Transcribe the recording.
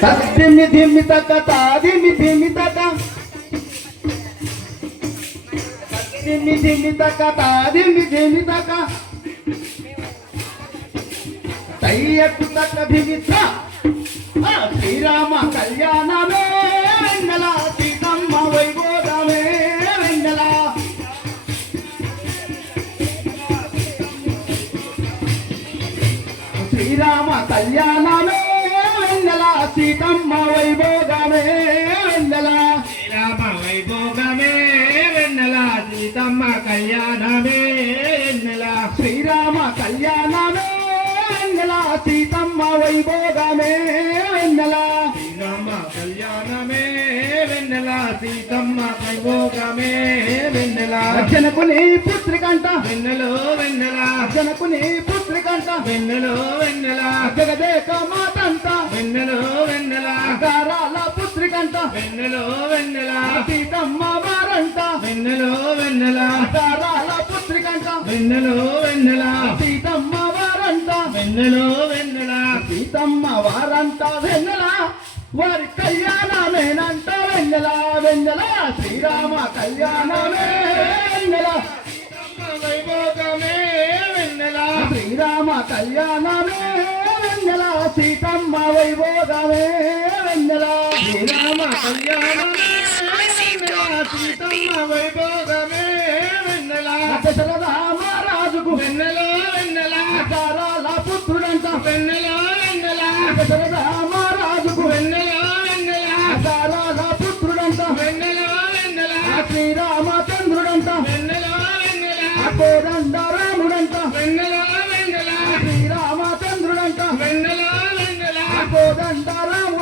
ధిమ్మి ధిమ్మి తక్క ధిమ్మి ధిమ్మి తక్క ధిమ్మి ధిమ్మి తక్క ధిమ్మి ధిమ్మి తక్క తయ్యకు తక్క ధిమ్మి శ్రీరామ కళ్యాణమే వెన్నెల సీతమ్మ వైభోగమే వెన్నెల శ్రీరామ కళ్యాణమే వెన్నెల సీతమ్మ వైభోగమే వెన్నెల శ్రీరామ వైభోగమే వెన్నెల సీతమ్మ కళ్యాణమే వెన్నెల శ్రీరామ కళ్యాణమే వెన్నెల సీతమ్మ వైభోగమే వెన్నెల శ్రీరామ కళ్యాణమే వెన్నెల సీతమ్మ వైభోగమే వెన్నెల జనకుని పుత్రికంట వెన్నెలో వెన్నెల జనకుని పుత్రికంట వెన్నెలో వెన్నెల జగదేక మాతంట వెన్నెలో వెన్నెల గారాల పుత్రికంట వెన్నెలో వెన్నెల సీతమ్మ వారంట వెన్నెలో వెన్నెల గారాల పుత్రికంట వెన్నెలో వెన్నెల సీతమ్మ వారంట వెన్నెలో వెన్నెల సీతమ్మ వారంట వెన్నెల వారి కళ్యాణమేనంట వెన్నెల వెన్నెల శ్రీరామ కళ్యాణమే వెన్నెల వైభోగమే వెన్నెల శ్రీరామ కళ్యాణమే వెన్నెల సీతమ్మ వైభోగమే వెన్నెల శ్రీరామ కళ్యాణమే వెన్నెల సీతమ్మ వైభోగమే వెన్నెల దశరథ మహారాజుకు వెన్నెలో వెన్నెల గారాల పుత్రుడంట వెన్నెలో వెన్నెల దశరథ మహారాజుకు వెన్నెలో వెన్నెల గారాల పుత్రుడంట వెన్నెలో వెన్నెల శ్రీరామచంద్రుడంట వెన్నెలో వెన్నెల కోదండ రాముడంట వెన్నెలో వెన్నెల శ్రీరామచంద్రుడంట వెన్నెలో వెన్నెల కోదండ రాముడంట